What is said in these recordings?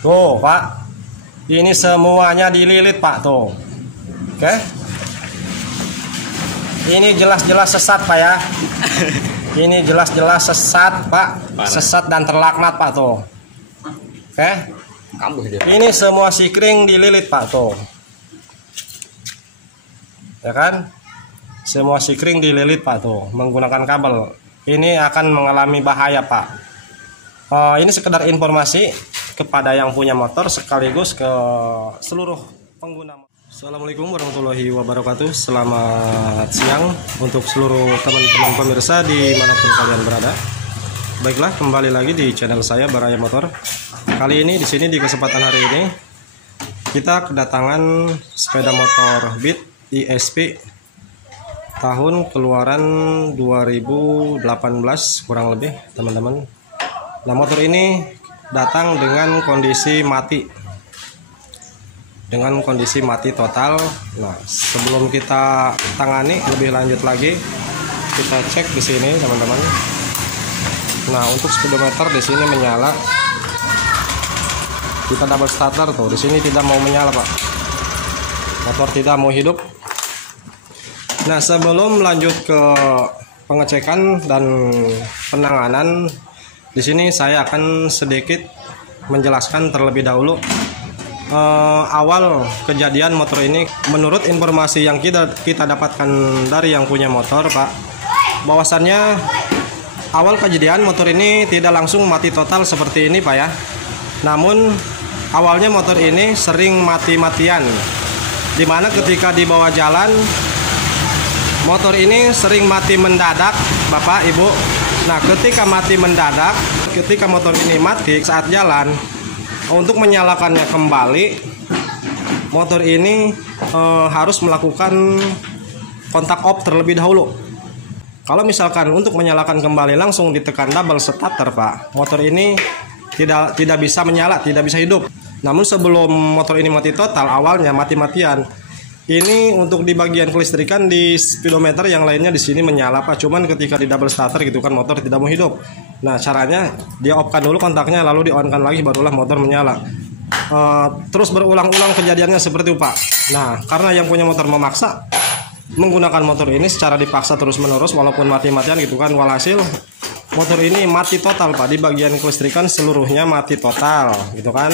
Tuh Pak, ini semuanya dililit Pak tuh. Oke. Ini jelas-jelas sesat Pak ya. Ini jelas-jelas sesat Pak. Sesat dan terlaknat Pak tuh. Oke. Ini semua sikring dililit Pak tuh. Ya kan? Semua sikring dililit Pak tuh menggunakan kabel. Ini akan mengalami bahaya Pak. Ini sekedar informasi kepada yang punya motor sekaligus ke seluruh pengguna. Assalamualaikum warahmatullahi wabarakatuh. Selamat siang untuk seluruh teman-teman pemirsa dimanapun kalian berada. Baiklah, kembali lagi di channel saya Baraya Motor. Kali ini di sini di kesempatan hari ini kita kedatangan sepeda motor Beat ISP tahun keluaran 2018 kurang lebih teman-teman. Nah, motor ini datang dengan kondisi mati. Dengan kondisi mati total. Nah, sebelum kita tangani lebih lanjut lagi, kita cek di sini teman-teman. Nah, untuk speedometer di sini menyala. Kita double starter tuh, di sini tidak mau menyala, Pak. Motor tidak mau hidup. Nah, sebelum lanjut ke pengecekan dan penanganan, di sini saya akan sedikit menjelaskan terlebih dahulu awal kejadian motor ini. Menurut informasi yang kita dapatkan dari yang punya motor, Pak, bahwasannya awal kejadian motor ini tidak langsung mati total seperti ini, Pak ya. Namun awalnya motor ini sering mati-matian, dimana ketika di bawah jalan motor ini sering mati mendadak, Bapak Ibu. Nah, ketika mati mendadak, ketika motor ini mati saat jalan, untuk menyalakannya kembali, motor ini harus melakukan kontak off terlebih dahulu. Kalau misalkan untuk menyalakan kembali langsung ditekan double starter, Pak, motor ini tidak bisa menyala, tidak bisa hidup. Namun sebelum motor ini mati total, awalnya mati-matian. Ini untuk di bagian kelistrikan di speedometer, yang lainnya di sini menyala, Pak. Cuman ketika di double starter gitu kan motor tidak mau hidup. Nah, caranya dia off-kan dulu kontaknya, lalu di on-kan lagi, barulah motor menyala. Terus berulang-ulang kejadiannya seperti itu, Pak. Nah, karena yang punya motor memaksa menggunakan motor ini secara dipaksa terus-menerus walaupun mati-matian gitu kan, walhasil motor ini mati total, Pak. Di bagian kelistrikan seluruhnya mati total gitu kan.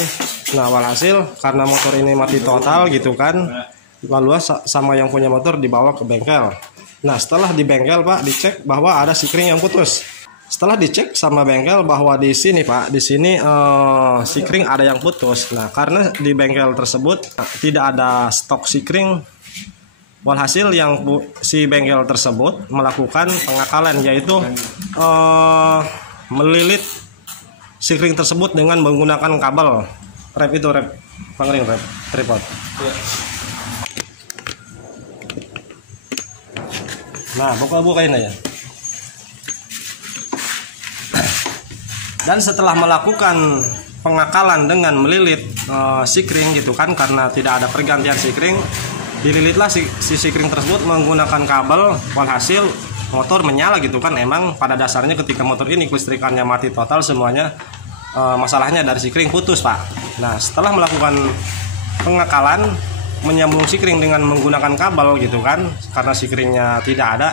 Nah, walhasil karena motor ini mati total gitu kan, lalu sama yang punya motor dibawa ke bengkel. Nah, setelah di bengkel, Pak, dicek bahwa ada sikring yang putus. Setelah dicek sama bengkel bahwa di sini, Pak, di sini sikring ada yang putus. Nah, karena di bengkel tersebut tidak ada stok sikring, walhasil yang si bengkel tersebut melakukan pengakalan, yaitu melilit sikring tersebut dengan menggunakan kabel rep itu, rep pengering, rep tripod. Nah, buka-bukain aja. Dan setelah melakukan pengakalan dengan melilit sikring gitu kan, karena tidak ada pergantian sikring, dililitlah si sikring tersebut menggunakan kabel, walhasil motor menyala gitu kan. Emang pada dasarnya ketika motor ini kelistrikannya mati total semuanya, masalahnya dari sikring putus, Pak. Nah, setelah melakukan pengakalan menyambung sikring dengan menggunakan kabel gitu kan, karena sikringnya tidak ada,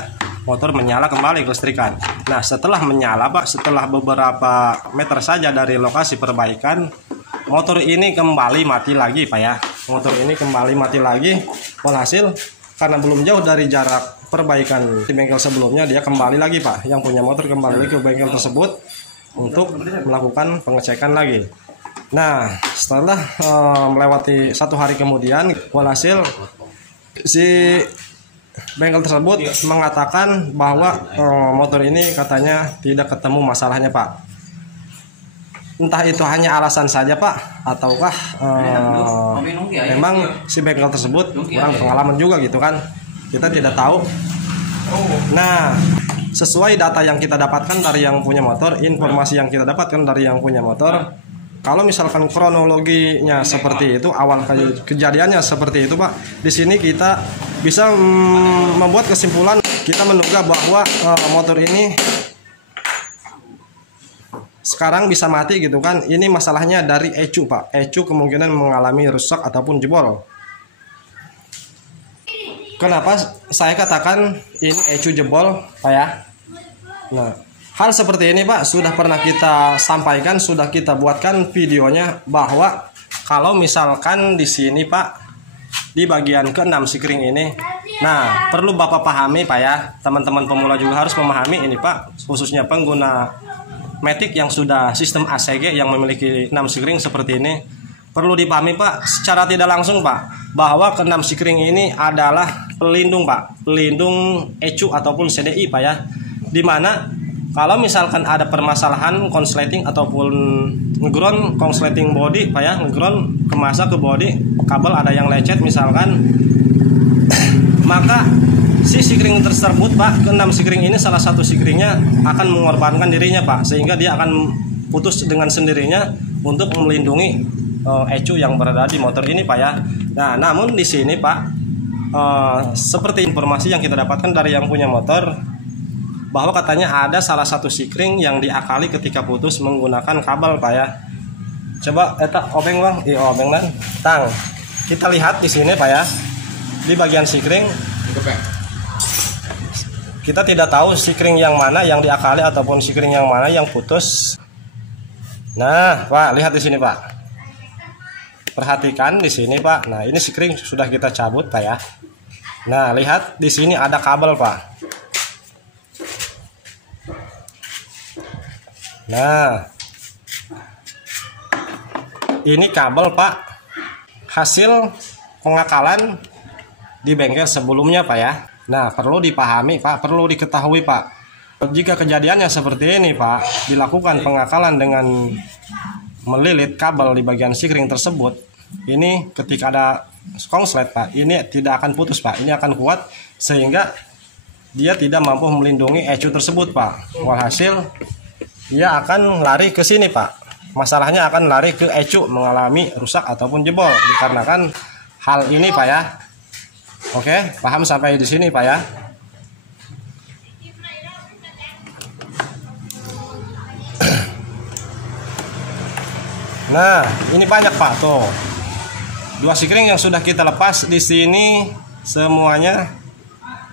motor menyala kembali kelistrikan. Nah, setelah menyala, Pak, setelah beberapa meter saja dari lokasi perbaikan, motor ini kembali mati lagi, Pak ya. Motor ini kembali mati lagi, walhasil karena belum jauh dari jarak perbaikan di bengkel sebelumnya, dia kembali lagi, Pak. Yang punya motor kembali lagi ke bengkel tersebut untuk melakukan pengecekan lagi. Nah, setelah melewati 1 hari kemudian, walhasil si bengkel tersebut mengatakan bahwa motor ini katanya tidak ketemu masalahnya, Pak. Entah itu hanya alasan saja, Pak, ataukah memang si bengkel tersebut kurang pengalaman juga gitu kan, kita tidak tahu. Nah, sesuai data yang kita dapatkan dari yang punya motor, informasi yang kita dapatkan dari yang punya motor, kalau misalkan kronologinya seperti itu, awal kejadiannya seperti itu, Pak, di sini kita bisa membuat kesimpulan, kita menduga bahwa motor ini sekarang bisa mati gitu kan. Ini masalahnya dari ecu Pak. Ecu kemungkinan mengalami rusak ataupun jebol. Kenapa saya katakan ini ecu jebol Pak ya? Nah, hal seperti ini Pak sudah pernah kita sampaikan, sudah kita buatkan videonya, bahwa kalau misalkan di sini Pak, di bagian ke-6 sikring ini, nah perlu Bapak pahami Pak ya, teman-teman pemula juga harus memahami ini Pak, khususnya pengguna Matic yang sudah sistem ACG yang memiliki 6 sikring seperti ini. Perlu dipahami Pak secara tidak langsung Pak, bahwa ke-6 sikring ini adalah pelindung Pak, pelindung ecu ataupun CDI Pak ya, dimana kalau misalkan ada permasalahan konsleting ataupun ngeground konsleting body Pak ya, ngeground ke masa ke body, kabel ada yang lecet misalkan, maka si sikring tersebut Pak, ke-6 sikring ini salah satu sikringnya akan mengorbankan dirinya Pak, sehingga dia akan putus dengan sendirinya untuk melindungi ecu yang berada di motor ini Pak ya. Nah, namun di sini Pak, seperti informasi yang kita dapatkan dari yang punya motor, bahwa katanya ada salah satu sikring yang diakali ketika putus menggunakan kabel Pak ya. Coba eta obeng Bang, obeng dan tang. Kita lihat di sini Pak ya. Di bagian sikring kita tidak tahu sikring yang mana yang diakali ataupun sikring yang mana yang putus. Nah, Pak, lihat di sini Pak. Perhatikan di sini Pak. Nah, ini sikring sudah kita cabut Pak ya. Nah, lihat di sini ada kabel Pak. Nah, ini kabel Pak, hasil pengakalan di bengkel sebelumnya Pak ya. Nah, perlu dipahami Pak, perlu diketahui Pak, jika kejadiannya seperti ini Pak, dilakukan pengakalan dengan melilit kabel di bagian sikring tersebut, ini ketika ada konslet Pak, ini tidak akan putus Pak, ini akan kuat sehingga dia tidak mampu melindungi ecu tersebut Pak. Walhasil dia akan lari ke sini Pak. Masalahnya akan lari ke ecu, mengalami rusak ataupun jebol dikarenakan hal ini Pak ya. Oke, paham sampai di sini Pak ya. Nah, ini banyak Pak tuh. 2 sikring yang sudah kita lepas di sini semuanya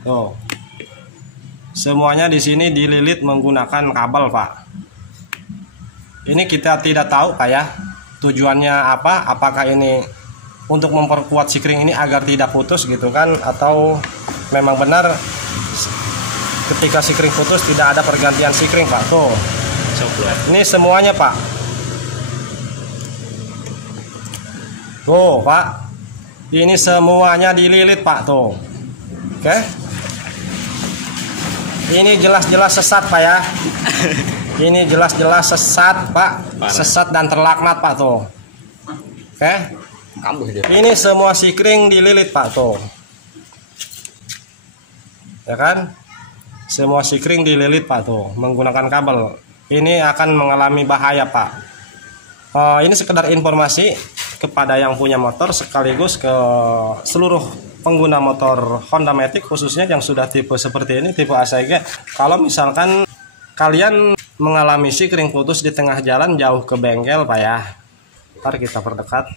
tuh. Semuanya di sini dililit menggunakan kabel Pak. Ini kita tidak tahu Pak ya, tujuannya apa, apakah ini untuk memperkuat sikring ini agar tidak putus gitu kan, atau memang benar ketika sikring putus tidak ada pergantian sikring Pak. Tuh, ini semuanya Pak. Tuh Pak, ini semuanya dililit Pak tuh. Oke, ini jelas-jelas sesat Pak ya. Ini jelas-jelas sesat Pak, sesat dan terlaknat Pak tuh. Oke, ini semua sikring dililit Pak tuh, ya kan? Semua sikring dililit Pak tuh menggunakan kabel. Ini akan mengalami bahaya Pak. Ini sekedar informasi kepada yang punya motor sekaligus ke seluruh pengguna motor Honda Matic khususnya yang sudah tipe seperti ini, tipe ACG. Kalau misalkan kalian mengalami sikring putus di tengah jalan jauh ke bengkel Pak ya, ntar kita perdekat.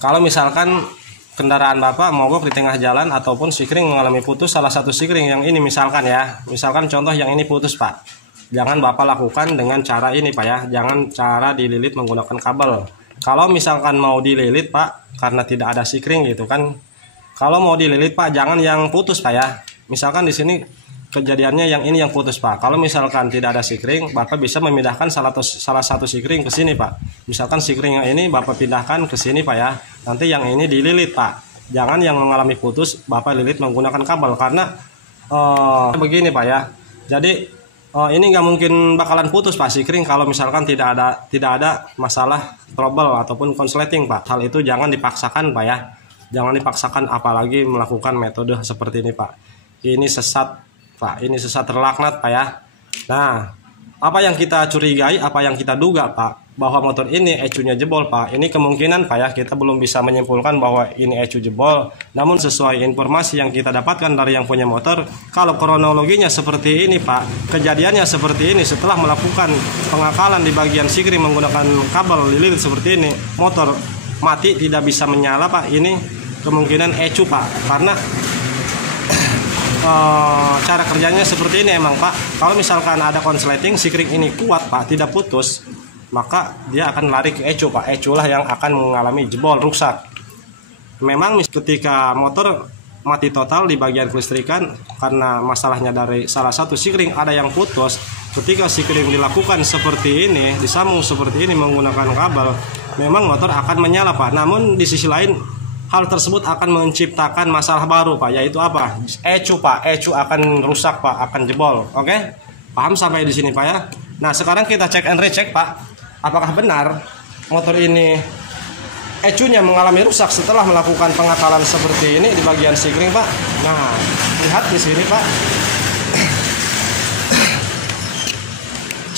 Kalau misalkan kendaraan Bapak mogok di tengah jalan ataupun sikring mengalami putus salah satu sikring yang ini misalkan ya, misalkan contoh yang ini putus Pak, jangan Bapak lakukan dengan cara ini Pak ya, jangan cara dililit menggunakan kabel. Kalau misalkan mau dililit Pak karena tidak ada sikring gitu kan, kalau mau dililit Pak jangan yang putus Pak ya. Misalkan di sini kejadiannya yang ini yang putus Pak. Kalau misalkan tidak ada sikring, Bapak bisa memindahkan salah satu sikring ke sini Pak. Misalkan sikring yang ini Bapak pindahkan ke sini Pak ya. Nanti yang ini dililit Pak. Jangan yang mengalami putus Bapak lilit menggunakan kabel karena begini Pak ya. Jadi ini nggak mungkin bakalan putus Pak sikring kalau misalkan tidak ada masalah trouble ataupun konsleting Pak. Hal itu jangan dipaksakan Pak ya. Jangan dipaksakan apalagi melakukan metode seperti ini Pak. Ini sesat Pak, ini sesat terlaknat Pak ya. Nah, apa yang kita curigai, apa yang kita duga Pak, bahwa motor ini ecunya jebol Pak. Ini kemungkinan Pak ya, kita belum bisa menyimpulkan bahwa ini ecu jebol. Namun sesuai informasi yang kita dapatkan dari yang punya motor, kalau kronologinya seperti ini Pak, kejadiannya seperti ini setelah melakukan pengakalan di bagian sikring menggunakan kabel lilit seperti ini, motor mati tidak bisa menyala Pak. Ini kemungkinan ecu Pak, karena cara kerjanya seperti ini emang Pak. Kalau misalkan ada konsleting, sikring ini kuat Pak, tidak putus, maka dia akan lari ke ecu Pak. Ecu lah yang akan mengalami jebol, rusak. Memang ketika motor mati total di bagian kelistrikan karena masalahnya dari salah satu sikring ada yang putus, ketika sikring dilakukan seperti ini, disambung seperti ini menggunakan kabel, memang motor akan menyala Pak. Namun di sisi lain, hal tersebut akan menciptakan masalah baru Pak, yaitu apa? Ecu Pak, ecu akan rusak Pak, akan jebol. Oke? Paham sampai di sini Pak ya? Nah, sekarang kita cek and recheck Pak. Apakah benar motor ini ecunya mengalami rusak setelah melakukan pengakalan seperti ini di bagian sikring Pak? Nah, lihat di sini Pak.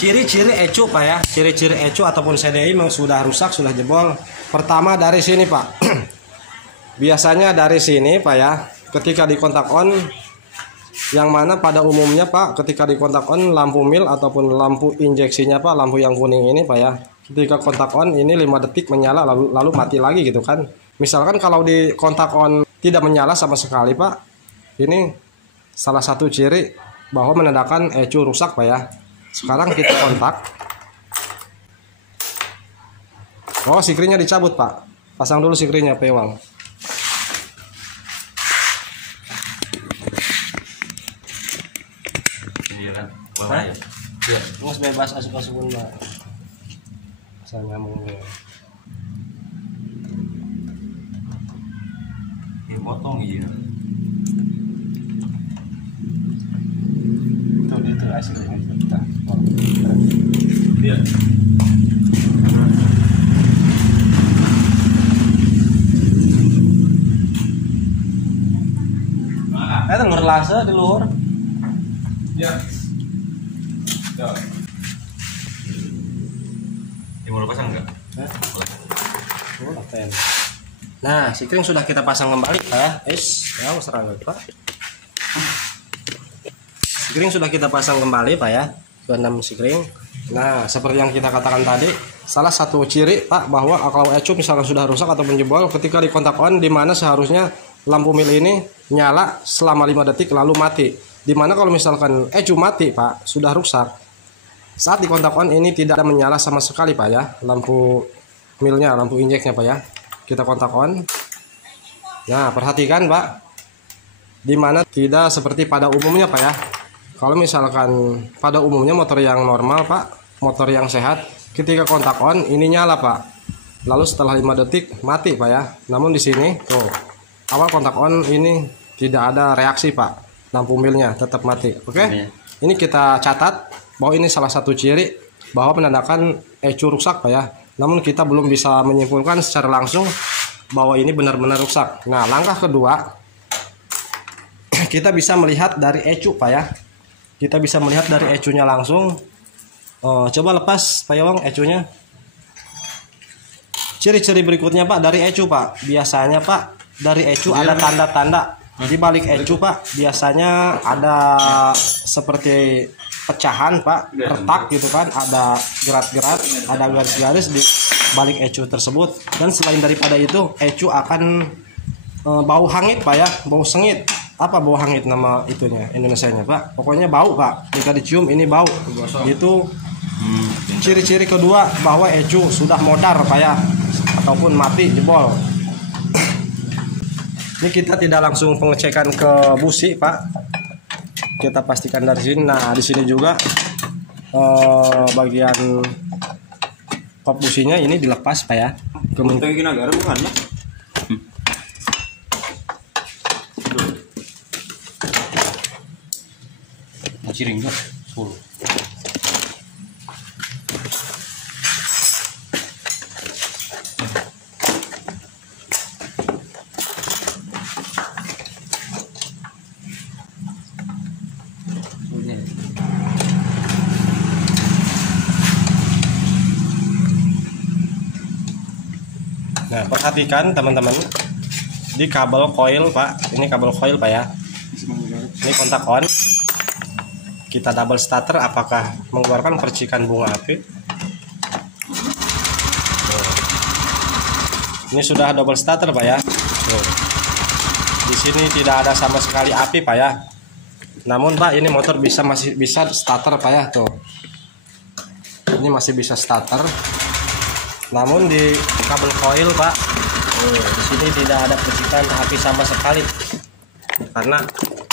Ciri-ciri ecu Pak ya, ciri-ciri ecu ataupun CDI memang sudah rusak, sudah jebol. Pertama dari sini Pak. Biasanya dari sini Pak ya, ketika di kontak on, yang mana pada umumnya Pak, ketika di kontak on lampu mil ataupun lampu injeksinya Pak, lampu yang kuning ini Pak ya, ketika kontak on ini 5 detik menyala lalu mati lagi gitu kan. Misalkan kalau di kontak on tidak menyala sama sekali Pak, ini salah satu ciri bahwa menandakan ecu rusak Pak ya. Sekarang kita kontak. Oh, sikringnya dicabut Pak. Pasang dulu sikringnya pewang. Ya, ngus bebas asup-asupun Mbak. Asal nyambung ya. Dipotong iya. Itu hasilnya kita. Iya. Eta ngerlase di luhur. Ya. Ya. Mau pasang enggak? Nah, sikring sudah kita pasang kembali Pak. Ya, serang Pak. Sikring sudah kita pasang kembali Pak ya. Ke 6 sikring. Nah, seperti yang kita katakan tadi, salah satu ciri Pak bahwa kalau ecu misalkan sudah rusak atau menjebol ketika di kontak on, di mana seharusnya lampu mil ini nyala selama 5 detik lalu mati. Dimana kalau misalkan ecu mati Pak, sudah rusak, saat di kontak on ini tidak ada menyala sama sekali Pak ya, lampu milnya, lampu injeknya Pak ya. Kita kontak on. Nah, perhatikan Pak, dimana tidak seperti pada umumnya Pak ya. Kalau misalkan pada umumnya motor yang normal Pak, motor yang sehat, ketika kontak on ini nyala Pak, lalu setelah 5 detik mati Pak ya. Namun di sini tuh awal kontak on ini tidak ada reaksi Pak, lampu milnya tetap mati. Oke? Ini kita catat bahwa ini salah satu ciri bahwa menandakan ecu rusak Pak ya. Namun kita belum bisa menyimpulkan secara langsung bahwa ini benar-benar rusak. Nah, langkah kedua, kita bisa melihat dari ecu Pak ya. Kita bisa melihat dari ecunya langsung. Coba lepas Pak Yowang ecunya. Ciri-ciri berikutnya Pak dari ecu Pak. Biasanya Pak dari ecu ada tanda-tanda. Di balik ecu Pak biasanya ada seperti pecahan Pak, retak gitu kan, ada gerat-gerat, ada garis-garis di balik ecu tersebut. Dan selain daripada itu, ecu akan bau hangit Pak ya, bau sengit. Apa bau hangit nama itunya Indonesianya Pak? Pokoknya bau Pak. Jika dicium ini bau. Itu ciri-ciri kedua bahwa ecu sudah modar Pak ya, ataupun mati jebol. Ini kita tidak langsung pengecekan ke busi Pak. Kita pastikan dari sini. Nah, di sini juga bagian kop businya ini dilepas Pak ya. Kemungkinan agak bukan ya? Ciring juga 10. Nah, perhatikan teman-teman di kabel coil Pak. Ini kabel coil Pak ya. Ini kontak on. Kita double starter, apakah mengeluarkan percikan bunga api? Ini sudah double starter Pak ya. Di sini tidak ada sama sekali api Pak ya. Namun Pak, ini motor masih bisa starter Pak ya, tuh. Ini masih bisa starter. Namun di kabel coil Pak, di sini tidak ada percikan api sama sekali. Karena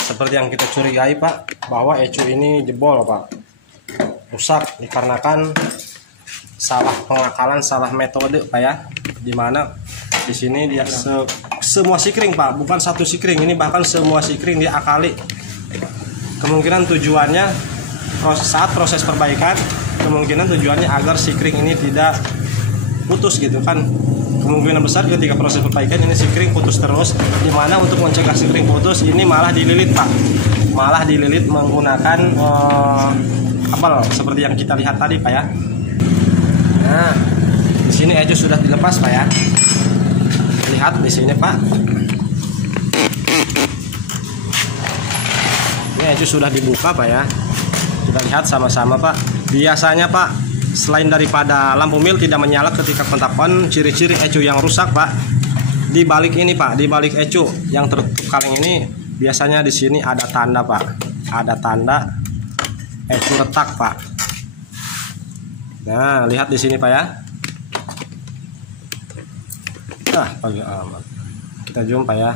seperti yang kita curigai Pak, bahwa ECU ini jebol Pak. Rusak dikarenakan salah pengakalan, salah metode Pak ya. Dimana di sini dia semua sikring Pak, bukan satu sikring, ini bahkan semua sikring diakali. Kemungkinan tujuannya saat proses perbaikan, kemungkinan tujuannya agar sikring ini tidak putus gitu kan. Kemungkinan besar ketika proses perbaikan ini sikring putus terus, dimana untuk mencegah sikring putus ini malah dililit Pak, malah dililit menggunakan kabel seperti yang kita lihat tadi Pak ya. Nah, di sini ECU sudah dilepas Pak ya. Lihat di sini Pak. Ini ECU sudah dibuka Pak ya. Kita lihat sama-sama Pak. Biasanya Pak, selain daripada lampu mil tidak menyala ketika kontak on, ciri-ciri ECU yang rusak Pak, di balik ini Pak, di balik ECU yang tertutup kaleng ini biasanya di sini ada tanda Pak. Ada tanda ECU retak Pak. Nah, lihat di sini Pak ya. Pagi amat. Kita zoom Pak ya.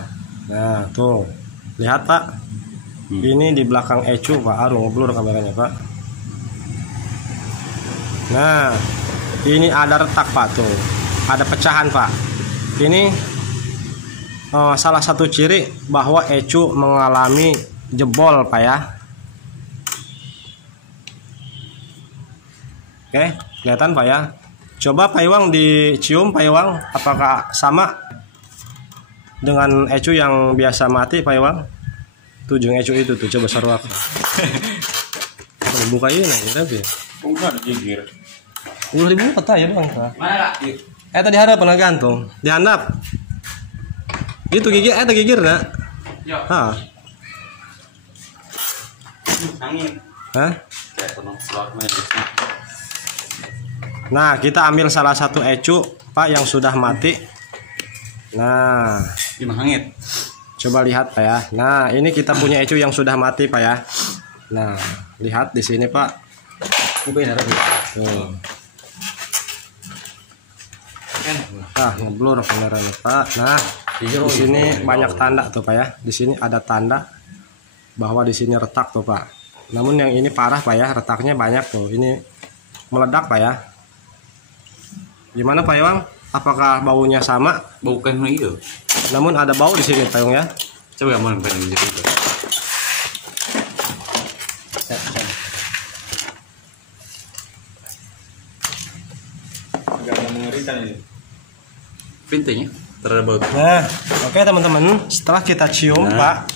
Nah, tuh. Lihat Pak. Ini di belakang ECU Pak. Aduh, ngeblur kameranya Pak. Nah, ini ada retak Pak tuh. Ada pecahan Pak. Ini salah satu ciri bahwa ECU mengalami jebol Pak ya. Oke, kelihatan Pak ya. Coba Pak Iwang dicium Pak Iwang, apakah sama dengan ECU yang biasa mati Pak Iwang? Tuh ujung ECU itu tuh, coba seruak. Buka ini tapi. Bukan gigir. Udah dibuka tadi doang Pak. Mana Kak? Tadi ada pernah gantung, dihandap. Itu gigir, gigir nak? Ya. Hah? Angin. Hah? Ya, tenang selamat. Nah, kita ambil salah satu ECU Pak yang sudah mati. Nah, Ini hangit. coba lihat Pak ya. Nah, ini kita punya ECU yang sudah mati Pak ya. Nah, lihat di sini Pak. Tuh. Ngeblur kameranya Pak. Nah, di sini banyak tanda tuh Pak ya. Di sini ada tanda bahwa di sini retak tuh Pak. Namun yang ini parah Pak ya, retaknya banyak tuh. Ini meledak Pak ya. Gimana Pak Iwang? Apakah baunya sama? Bau kan itu. Namun ada bau di sini Pak Iwang ya. Coba yang mana pengen jadi itu. Agak mengerikan ini. Pintanya terhadap bau. Nah, oke teman-teman, setelah kita cium Pak,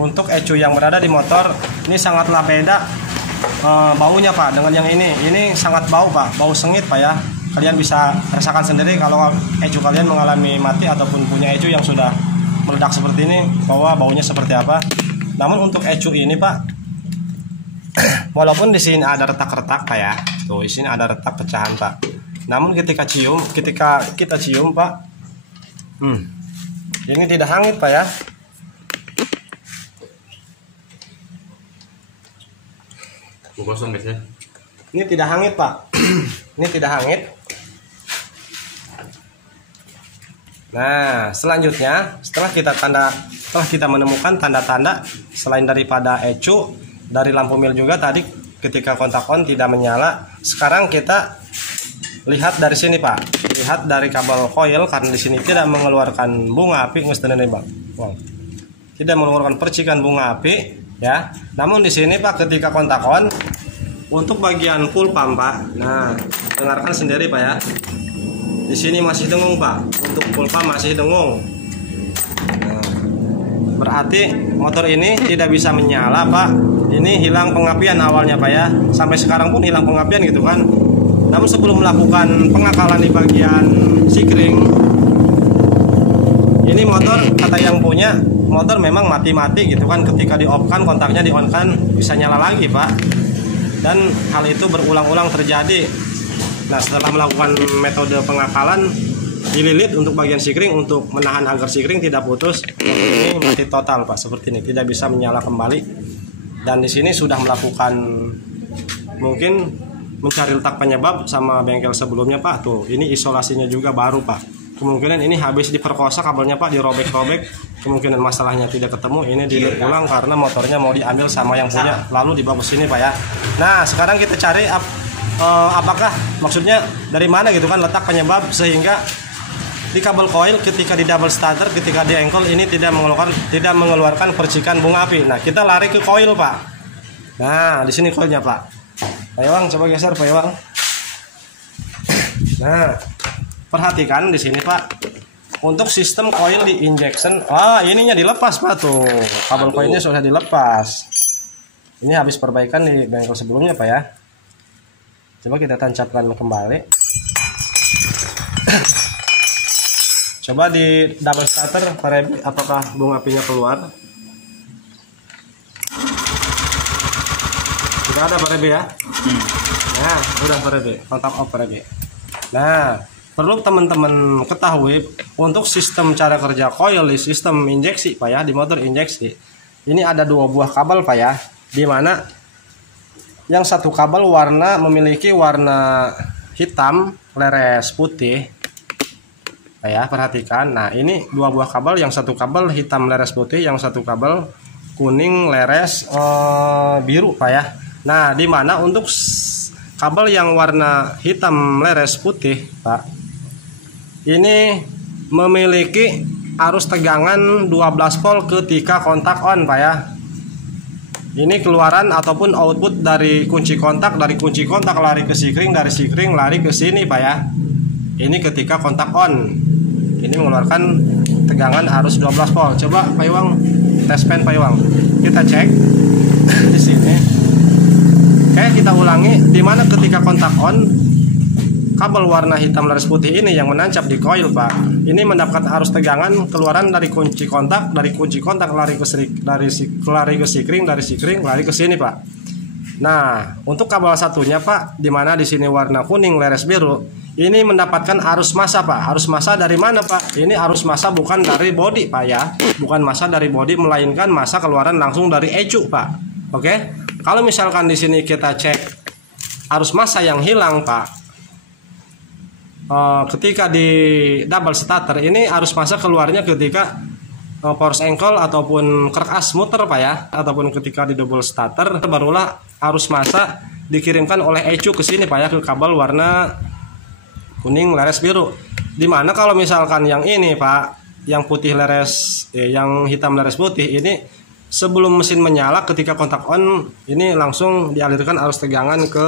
untuk ECU yang berada di motor ini sangatlah beda baunya Pak dengan yang ini. Ini sangat bau Pak, bau sengit Pak ya. Kalian bisa rasakan sendiri kalau ECU kalian mengalami mati ataupun punya ECU yang sudah meledak seperti ini, bahwa baunya seperti apa. Namun untuk ECU ini Pak, walaupun di sini ada retak-retak Pak ya, tuh di sini ada retak pecahan Pak. Namun ketika kita cium Pak, ini tidak hangit Pak ya. Kosong guys ya. Ini tidak hangit Pak. Ini tidak hangit. Nah, selanjutnya setelah kita menemukan tanda-tanda selain daripada ECU, dari lampu mil juga tadi ketika kontak on tidak menyala. Sekarang kita lihat dari sini Pak. Lihat dari kabel coil, karena di sini tidak mengeluarkan bunga api, tidak mengeluarkan percikan bunga api ya. Namun di sini Pak ketika kontak on, untuk bagian full pump Pak. Nah, dengarkan sendiri Pak ya. Di sini masih dengung Pak. Untuk full pump masih dengung. Nah, berarti motor ini tidak bisa menyala Pak. Ini hilang pengapian awalnya Pak ya. Sampai sekarang pun hilang pengapian gitu kan. Namun sebelum melakukan pengakalan di bagian sikring, Ini motor kata yang punya motor memang mati-mati gitu kan, ketika di off kan kontaknya di on kan bisa nyala lagi Pak. Dan hal itu berulang-ulang terjadi. Nah setelah melakukan metode pengakalan, dililit untuk bagian sikring untuk menahan agar sikring tidak putus, ini mati total Pak, seperti ini tidak bisa menyala kembali. Dan di sini sudah melakukan mungkin mencari letak penyebab sama bengkel sebelumnya Pak. Tuh ini isolasinya juga baru Pak. Kemungkinan ini habis diperkosa kabelnya Pak, dirobek-robek. Kemungkinan masalahnya tidak ketemu. Ini dililit ulang karena motornya mau diambil sama yang punya, lalu dibawa ke sini Pak ya. Nah sekarang kita cari apakah maksudnya dari mana gitu kan letak penyebab sehingga di kabel koil ketika di double starter, ketika di engkol ini tidak mengeluarkan percikan bunga api. Nah kita lari ke koil Pak. Nah di sini koilnya Pak. Pak Iwang coba geser Pak Iwang. Nah perhatikan di sini Pak, untuk sistem koil di injection, ininya dilepas Pak tuh, kabel koilnya sudah dilepas. Ini habis perbaikan di bengkel sebelumnya Pak ya. Coba kita tancapkan kembali. Coba di double starter Pak Rebi, apakah bunga apinya keluar? Tidak ada Pak Rebi ya. Nah udah Pak Rebi, kontak off Pak Rebi. Nah perlu teman-teman ketahui untuk sistem cara kerja coil di sistem injeksi Pak ya, di motor injeksi ini ada dua buah kabel Pak ya, dimana yang satu kabel memiliki warna hitam leres putih Pak ya, perhatikan. Nah ini dua buah kabel, yang satu kabel hitam leres putih, yang satu kabel kuning leres biru Pak ya. Nah dimana untuk kabel yang warna hitam leres putih Pak, ini memiliki arus tegangan 12 volt ketika kontak on Pak ya. Ini keluaran ataupun output dari kunci kontak lari ke sikring, dari sikring lari ke sini Pak ya. Ini ketika kontak on. Ini mengeluarkan tegangan arus 12 volt. Coba Pak Iwang tes pen Pak Iwang. Kita cek di sini. Oke, kita ulangi di mana ketika kontak on, kabel warna hitam leres putih ini yang menancap di koil Pak, ini mendapat arus tegangan keluaran dari kunci kontak, lari ke sikring, dari sikring lari ke sini Pak. Nah untuk kabel satunya Pak, di mana di sini warna kuning leres biru, ini mendapatkan arus massa Pak. Arus massa dari mana Pak? Ini arus massa bukan dari bodi Pak ya, bukan massa dari bodi, melainkan massa keluaran langsung dari ecu Pak. Oke, kalau misalkan di sini kita cek arus massa yang hilang Pak, ketika di double starter ini arus massa keluarnya ketika force ankle ataupun kerk as muter Pak ya, ataupun ketika di double starter barulah arus massa dikirimkan oleh ecu ke sini Pak ya, ke kabel warna kuning leres biru. Dimana kalau misalkan yang ini Pak, yang putih leres, yang hitam leres putih ini sebelum mesin menyala ketika kontak on, ini langsung dialirkan arus tegangan ke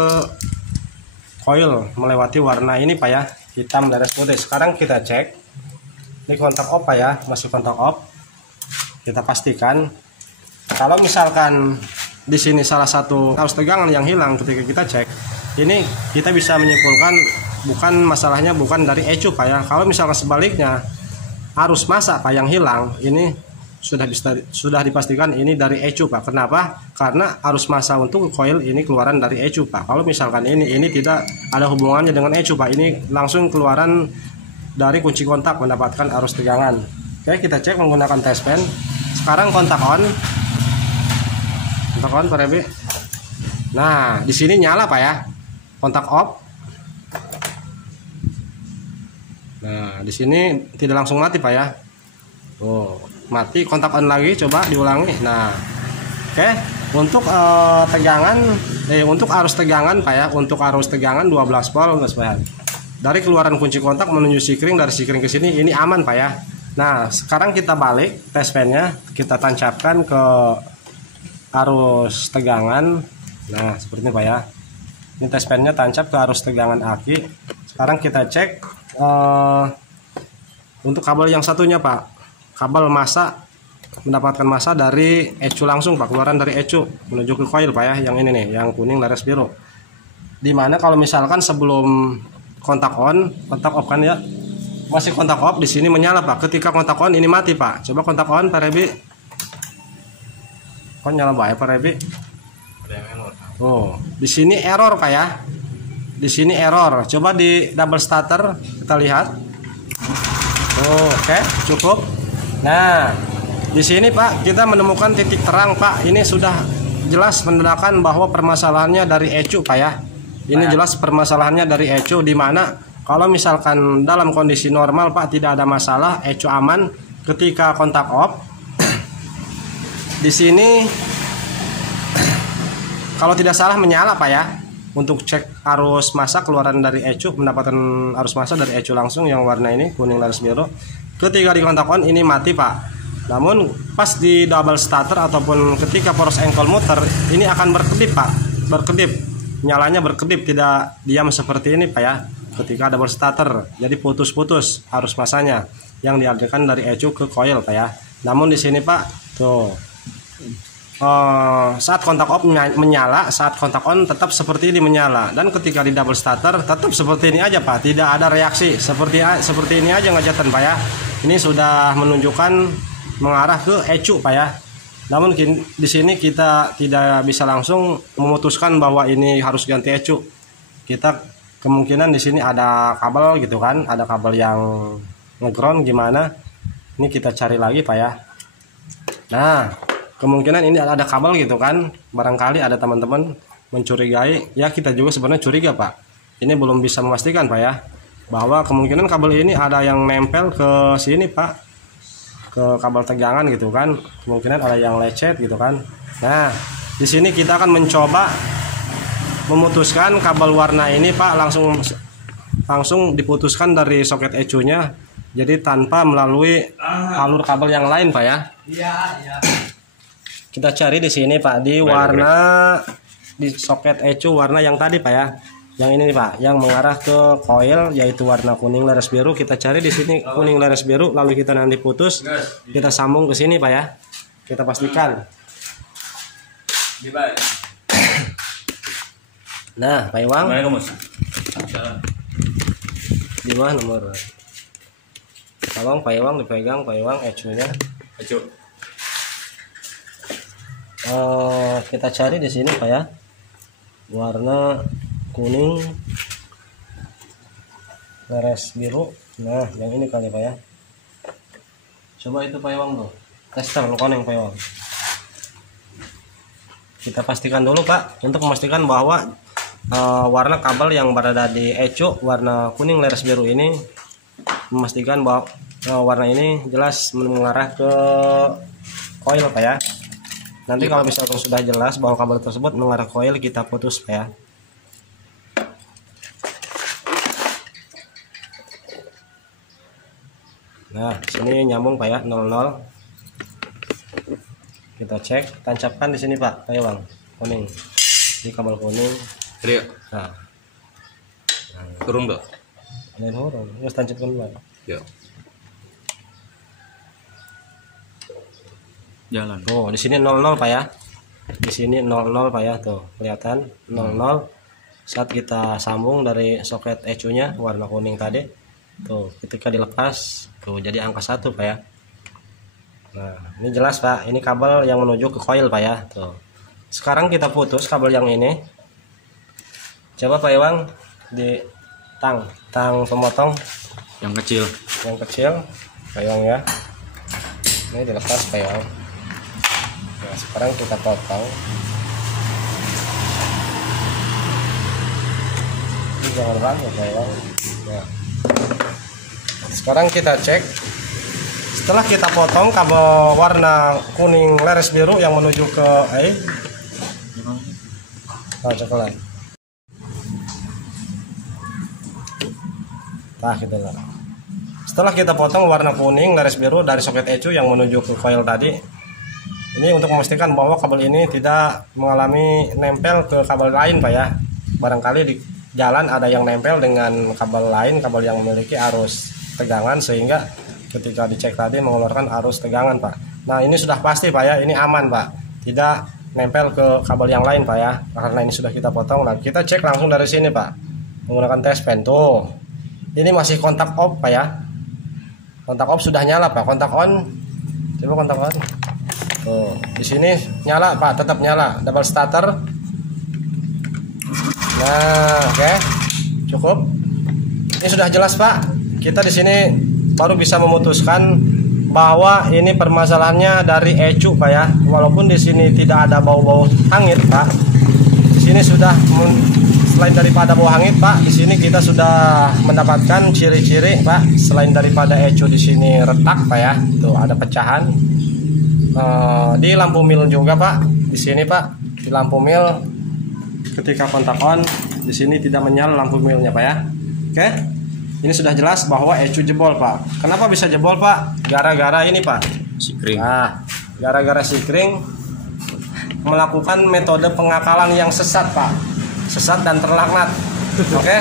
coil melewati warna ini Pak ya, hitam leres putih. Sekarang kita cek ini kontak off Pak ya, masih kontak off. Kita pastikan kalau misalkan di sini salah satu arus tegangan yang hilang ketika kita cek, ini kita bisa menyimpulkan masalahnya bukan dari ecu Pak ya. Kalau misalkan sebaliknya arus massa Pak yang hilang, ini sudah dipastikan ini dari ecu Pak. Kenapa? Karena arus massa untuk coil ini keluaran dari ecu Pak. Kalau misalkan ini tidak ada hubungannya dengan ecu Pak, ini langsung keluaran dari kunci kontak mendapatkan arus tegangan. Oke, kita cek menggunakan test pen. Sekarang kontak on Pak Rebi. Nah di sini nyala Pak ya, kontak off. Nah di sini tidak langsung mati Pak ya. Oh mati, kontak on lagi, coba diulangi. Nah oke, untuk untuk arus tegangan Pak ya, untuk arus tegangan 12 volt Pak. Dari keluaran kunci kontak menuju sikring, dari sikring ke sini ini aman Pak ya. Nah sekarang kita balik tes pennya, kita tancapkan ke arus tegangan. Nah seperti ini Pak ya, ini tes pennya tancap ke arus tegangan aki. Sekarang kita cek untuk kabel yang satunya Pak, kabel massa mendapatkan massa dari ecu langsung Pak, keluaran dari ecu menuju ke coil Pak ya, yang ini nih, yang kuning leres biru. Dimana kalau misalkan sebelum kontak on, kontak off kan ya, masih kontak off, di sini menyala Pak. Ketika kontak on ini mati Pak. Coba kontak on Pak Rebi. Kon nyala bae Pak Rebi. Oh, di sini error Pak ya. Di sini error. Coba di double starter kita lihat. Oh, oke, cukup. Nah, di sini Pak kita menemukan titik terang Pak. Ini sudah jelas menandakan bahwa permasalahannya dari ECU Pak ya. Ini jelas permasalahannya dari ECU, di mana kalau misalkan dalam kondisi normal Pak tidak ada masalah, ECU aman. Ketika kontak off, di sini kalau tidak salah menyala Pak ya. Untuk cek arus massa keluaran dari ECU, mendapatkan arus massa dari ECU langsung yang warna ini kuning laras biru. Ketika di kontak on ini mati Pak. Namun pas di double starter ataupun ketika poros ankle muter ini akan berkedip Pak, berkedip, nyalanya berkedip, tidak diam seperti ini Pak ya. Ketika double starter, jadi putus-putus arus massanya yang dialirkan dari ECU ke coil Pak ya. Namun di sini Pak, tuh saat kontak off menyala, saat kontak on tetap seperti ini menyala, dan ketika di double starter tetap seperti ini aja Pak, tidak ada reaksi, seperti ini aja ngejatan Pak ya. Ini sudah menunjukkan mengarah ke ECU Pak ya. Namun di sini kita tidak bisa langsung memutuskan bahwa ini harus ganti ECU. Kita kemungkinan di sini ada kabel gitu kan, ada kabel yang ngeground gimana. Ini kita cari lagi Pak ya. Nah, kemungkinan ini ada kabel gitu kan, barangkali ada teman-teman mencurigai, ya kita juga sebenarnya curiga Pak. Ini belum bisa memastikan Pak ya, bahwa kemungkinan kabel ini ada yang nempel ke sini Pak, ke kabel tegangan gitu kan, kemungkinan ada yang lecet gitu kan. Nah, di sini kita akan mencoba memutuskan kabel warna ini Pak, langsung diputuskan dari soket ECU-nya, jadi tanpa melalui alur kabel yang lain Pak ya. Iya. Kita cari di sini Pak, di warna di soket ECU warna yang tadi Pak ya. Yang ini nih Pak, yang mengarah ke coil yaitu warna kuning laras biru. Kita cari di sini kuning laras biru, lalu kita nanti putus, kita sambung ke sini Pak ya. Kita pastikan. Nah, Pak Iwang. Di mana nomor? Tolong Pak Iwang dipegang, Pak Iwang ECU-nya. ECU. Kita cari di sini Pak ya, warna kuning laras biru. Nah, yang ini kali Pak ya. Coba itu Pak Iwang tuh, tester koneng Pak Iwang. Kita pastikan dulu Pak, untuk memastikan bahwa warna kabel yang berada di ECU warna kuning laras biru ini, memastikan bahwa warna ini jelas mengarah ke coil Pak ya. Nanti kalau misalkan sudah jelas bahwa kabel tersebut mengarah coil, kita putus Pak ya. Nah, sini nyambung Pak ya, 00. Kita cek, tancapkan di sini Pak, kayak Bang, kuning. Di kabel kuning. Iya. Nah. Turun tuh. Ada turun, terus tancapkan Pak. Ya. Jalan. Oh, di sini 00 Pak ya. Di sini 00 Pak ya, tuh kelihatan 00. Saat kita sambung dari soket ECU-nya warna kuning tadi, tuh ketika dilepas, tuh jadi angka 1 Pak ya. Nah, ini jelas Pak, ini kabel yang menuju ke coil Pak ya, tuh. Sekarang kita putus kabel yang ini. Coba Pak Iwang di tang pemotong yang kecil. Yang kecil, Pak Iwang ya. Ini dilepas Pak Iwang. Nah, sekarang kita potong. Ini jangan banget Pak Iwang. Nah. Sekarang kita cek. Setelah kita potong kabel warna kuning laras biru yang menuju ke coklat. Nah, kita lihat. Setelah kita potong warna kuning laras biru dari soket ECU yang menuju ke coil tadi, ini untuk memastikan bahwa kabel ini tidak mengalami nempel ke kabel lain Pak ya. Barangkali di jalan ada yang nempel dengan kabel lain, kabel yang memiliki arus tegangan, sehingga ketika dicek tadi mengeluarkan arus tegangan Pak. Nah, ini sudah pasti Pak ya, ini aman Pak, tidak nempel ke kabel yang lain Pak ya, karena ini sudah kita potong. Nah, kita cek langsung dari sini Pak menggunakan test pen. Tuh, ini masih kontak off Pak ya, Kontak off sudah nyala Pak. Kontak on. Coba kontak on. Tuh, di sini nyala Pak, tetap nyala. Double starter. Nah, oke. Cukup. Ini sudah jelas Pak. Kita di sini baru bisa memutuskan bahwa ini permasalahannya dari ECU Pak ya. Walaupun di sini tidak ada bau-bau hangit Pak. Di sini sudah selain daripada bau hangit Pak, di sini kita sudah mendapatkan ciri-ciri Pak. Selain daripada ECU di sini retak Pak ya, tuh ada pecahan. Di lampu mil juga Pak, di sini Pak, di lampu mil ketika kontak on, di sini tidak menyala lampu milnya Pak ya. Oke, ini sudah jelas bahwa ECU jebol Pak. Kenapa bisa jebol Pak? Gara-gara ini Pak. Sikring. Nah, gara-gara sikring melakukan metode pengakalan yang sesat Pak. Sesat dan terlaknat. Oke.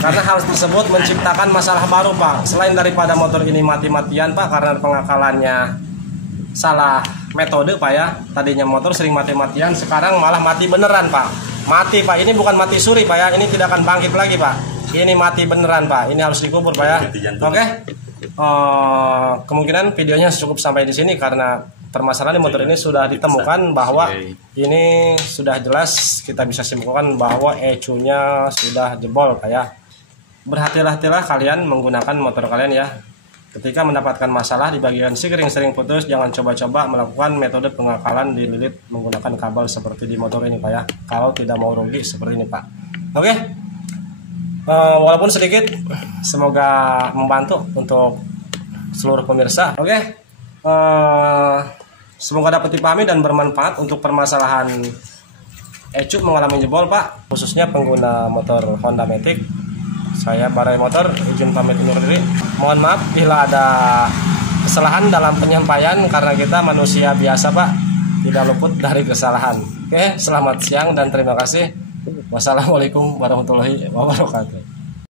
Karena hal tersebut menciptakan masalah baru Pak. Selain daripada motor ini mati-matian Pak karena pengakalannya salah metode Pak ya. Tadinya motor sering mati-matian, sekarang malah mati beneran Pak. Mati Pak, ini bukan mati suri Pak ya. Ini tidak akan bangkit lagi Pak. Ini mati beneran Pak. Ini harus dikubur Pak ya. Oke. Kemungkinan videonya cukup sampai di sini karena permasalahan di motor ini sudah ditemukan bahwa ini sudah jelas, kita bisa simpulkan bahwa ECU-nya sudah jebol Pak ya. Berhati-hatilah kalian menggunakan motor kalian ya. Ketika mendapatkan masalah di bagian sikring sering putus, jangan coba-coba melakukan metode pengakalan dililit menggunakan kabel seperti di motor ini Pak ya. Kalau tidak mau rugi seperti ini Pak. Oke. Walaupun sedikit, semoga membantu untuk seluruh pemirsa. Oke. Semoga dapat dipahami dan bermanfaat untuk permasalahan ECU mengalami jebol Pak, khususnya pengguna motor Honda Matic. Saya Barai Motor izin pamit undur diri. Mohon maaf bila ada kesalahan dalam penyampaian karena kita manusia biasa Pak, tidak luput dari kesalahan. Oke, selamat siang dan terima kasih. Wassalamualaikum warahmatullahi wabarakatuh.